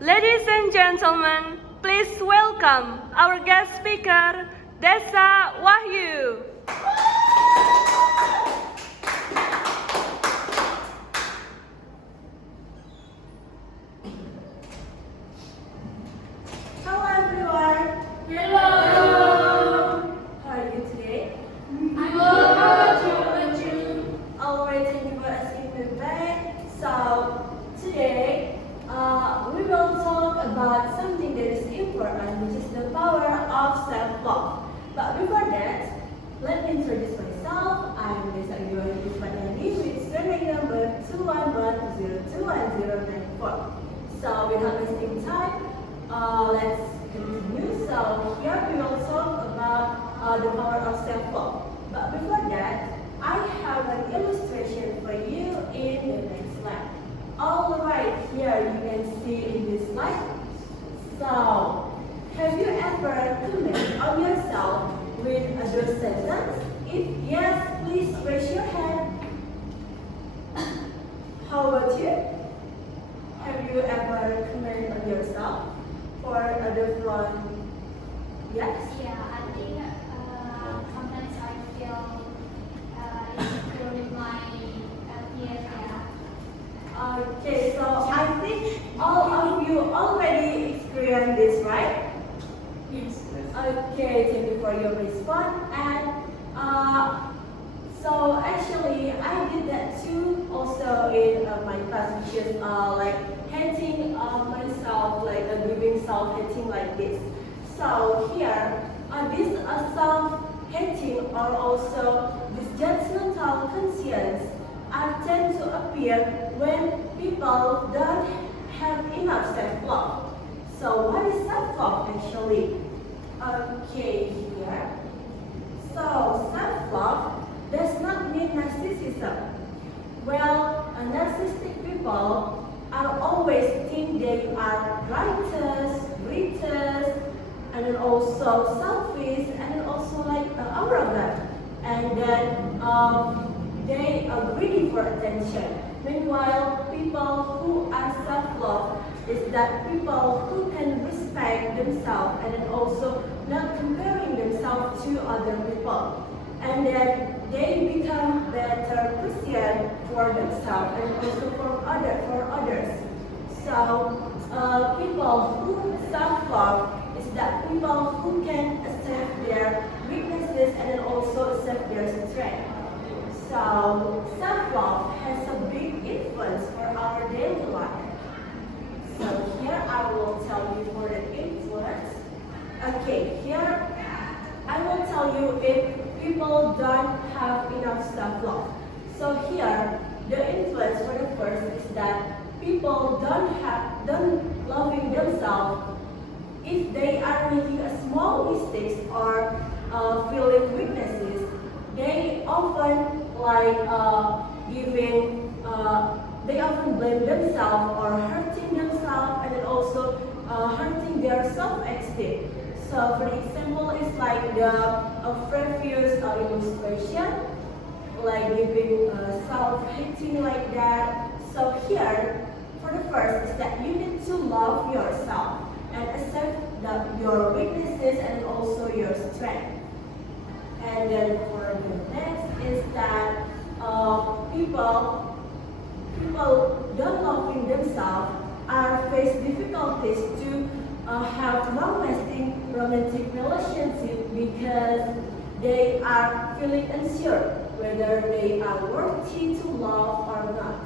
Ladies and gentlemen, please welcome our guest speaker, Desak Wahyu. Hello everyone. Hello. How are you today? I'm good. How about you? Alright, thank you for asking me back. So today we will talk about something that is important, which is the power of self-love. But before that, let me introduce myself. I'm Desak Gede Wahyu Puspadnyani with surname number 211021094. So without wasting time, let's continue. So here we will talk about the power of self-love. But before that, I have an illustration for you in the next slide. Alright, here you can see in this slide. So, have you ever commented on yourself with those sentences? If yes, please raise your hand. How about you? Have you ever commented on yourself for the front? Yes? Yeah, I think sometimes I feel insecure with my behavior. Okay, so I think all of you already experienced this, right? Yes. Okay, thank you for your response. And so actually, I did that too. Also in my past, which is like hating myself, like giving self-hating like this. So here, this self-hating or also this judgmental conscience tend to appear when people don't have enough self-love. So what is self-love actually? Okay, here. So self-love does not mean narcissism. Well, narcissistic people are always think they are righteous, riches, and then also selfish, and then also like arrogant, and then they are greedy for attention. Meanwhile, people who are self-love is that people who can respect themselves and then also not comparing themselves to other people. And then they become better person for themselves and also for others. So people who self-love is that people who can accept their weaknesses and then also accept their strength. So self-love has a big influence for our daily life. So here I will tell you for the influence. Okay, here I will tell you if people don't have enough self-love. So here the influence for the first is that people don't loving themselves if they are making a small mistakes or feeling weaknesses. They often they often blame themselves or hurting themselves and then also hurting their self-esteem. So for example, it's like the previous illustration, like giving self-hating like that. So here, for the first is that you need to love yourself and accept your weaknesses and also your strength. And then for the next is that people don't loving themselves are face difficulties to have long-lasting romantic relationship because they are feeling unsure whether they are worthy to love or not.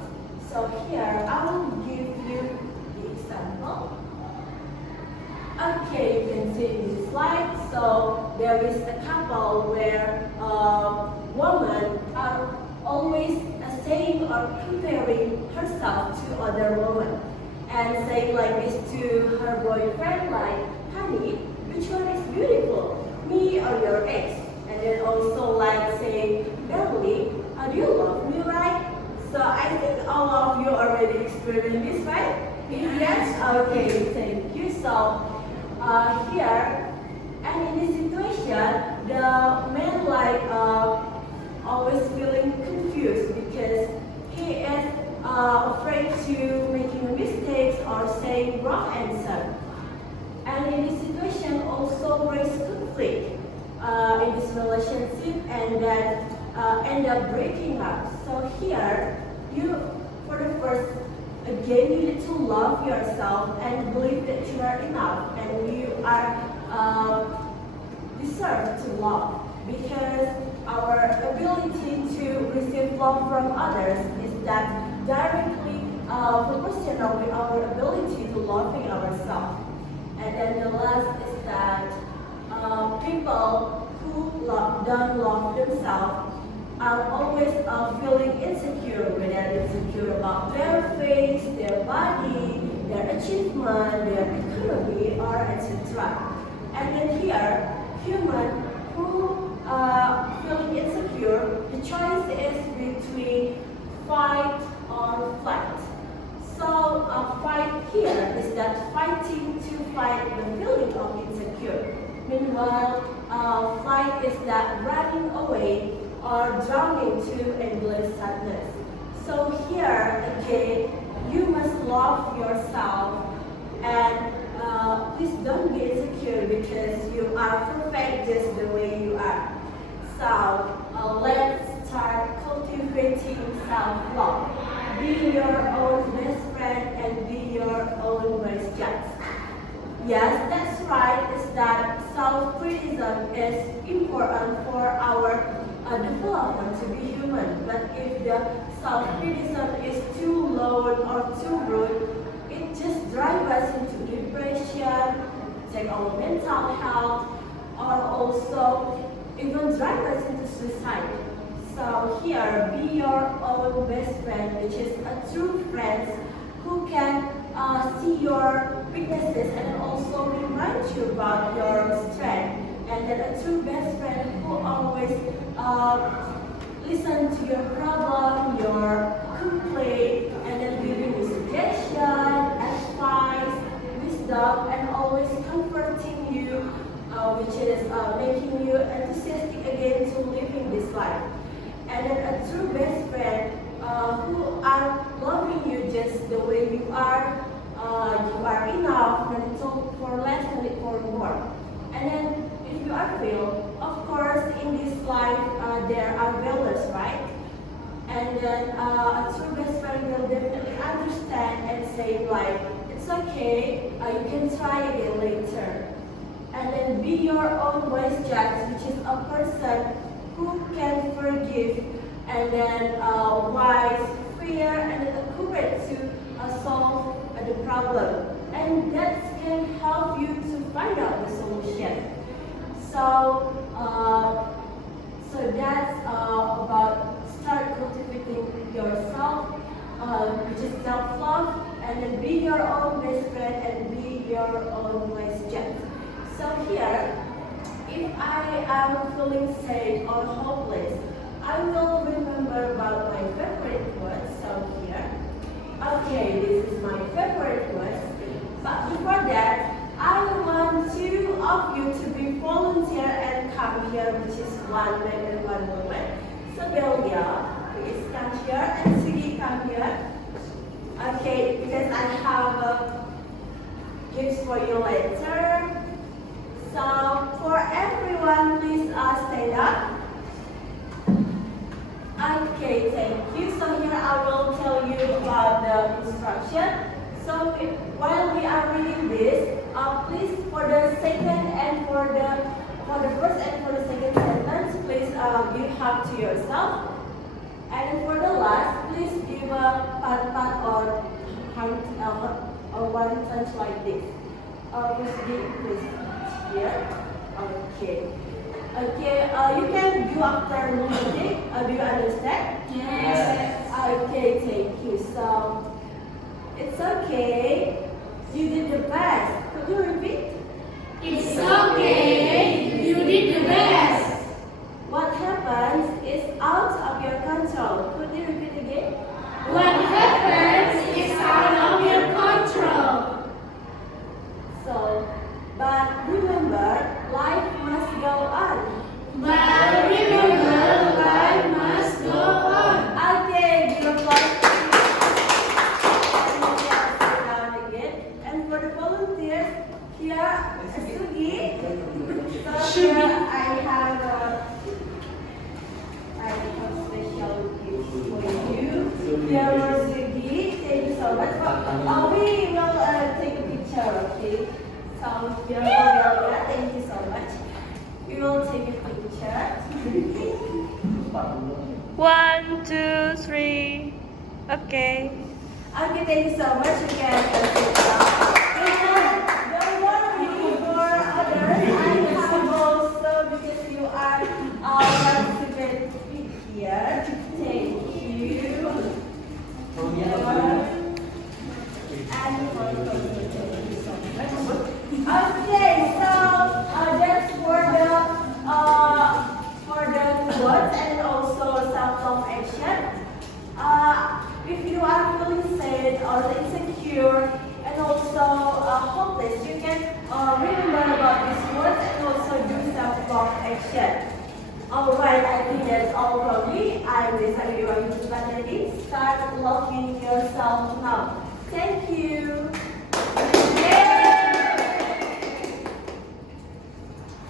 So here I will give you the example. Okay, you can see in this slide. So there is a couple where women are always saying or comparing herself to other women and saying like this to her boyfriend, like, honey, which one is beautiful, me or your ex? And then also like saying, Beverly, do you love me, right? So I think all of you already experienced this, right? Yes? Okay, thank you. So here, and in this situation, the man like always feeling confused because he is afraid to making mistakes or say saying wrong answer. And in this situation also raise conflict in this relationship and then end up breaking up. So here, for the first, again, you need to love yourself and believe that you are enough and you are deserve to love, because our ability to receive love from others is that directly proportional with our ability to loving ourselves. And then the last is that people who don't love themselves are always feeling insecure, whether insecure about their face, their body, their achievement, their economy, or etc. And then here, human who feeling insecure, the choice is between fight or flight. So fight here is that fighting to fight the feeling of insecure. Meanwhile, flight is that running away or drowning to endless sadness. So here again, you must love yourself and please don't be insecure because you are perfect just the way you are. So let's start cultivating self-love. Be your own best friend and be your own best judge. Yes, that's right, is that self-criticism is important for our development to be human. But if the self-criticism is too loud or too rude, it just drives us into depression, take our mental health, or also even drive us into suicide. So here, be your own best friend, which is a true friend who can see your weaknesses and also remind you about your strength. And then a true best friend who always listen to your problem, your complaint, and then giving you suggestion, advice, wisdom, and always comforting you, which is making you enthusiastic again to living this life. And then a true best friend who are loving you just the way you are enough, no need for less, no need for more. And then if you are failed, of course in this life there are failures, right? And then a true best friend will definitely understand and say like, it's okay, you can try again later. And then be your own wise judge, which is a person who can forgive and then wise, fair, and then the courage to solve the problem. And that can help you to find out the solution. So, that's about start cultivating yourself, which is self-love, and then be your own best friend and be your own wise judge. So here, if I am feeling sad or hopeless, I will remember about my favorite words. So here, okay, this is my favorite words. But before that, I want two of you to be volunteer and come here, which is one man and one woman. So Belia, please come here, and Sugi, come here. Okay, because I have gifts for you later. So for everyone, please stand up. Okay, thank you. So here I will tell you about the instruction. So while we are reading this, please for the second and for the first and for the second sentence, please give hug to yourself. And for the last, please give a pat or hand or one touch like this. Please here. Okay. Okay. You can do after music. Do you understand? Yes. Okay. Thank you. So it's okay. You did the best. Could you repeat? It's okay. You did the best. What happens is out of your control. Could you repeat again? What happens is out of your control. So, but remember, life must go on. But remember, life must go on. Okay, give applause. And sit down again. And We will take a picture, okay? So, Cornelia, thank you so much. We will take a picture. 1, 2, 3. Okay. Okay, thank you so much. You can sit down. Don't worry for others. I have also, because you are participating here. Thank you. And thank you so much. Okay, so that's for the words and also self-love action. If you are feeling sad or insecure and also hopeless, you can remember about these words and also do self-love action. Alright, I think that's all from me. I'm Desak Gede Wahyu Puspadnyani. Start loving yourself now. Thank you.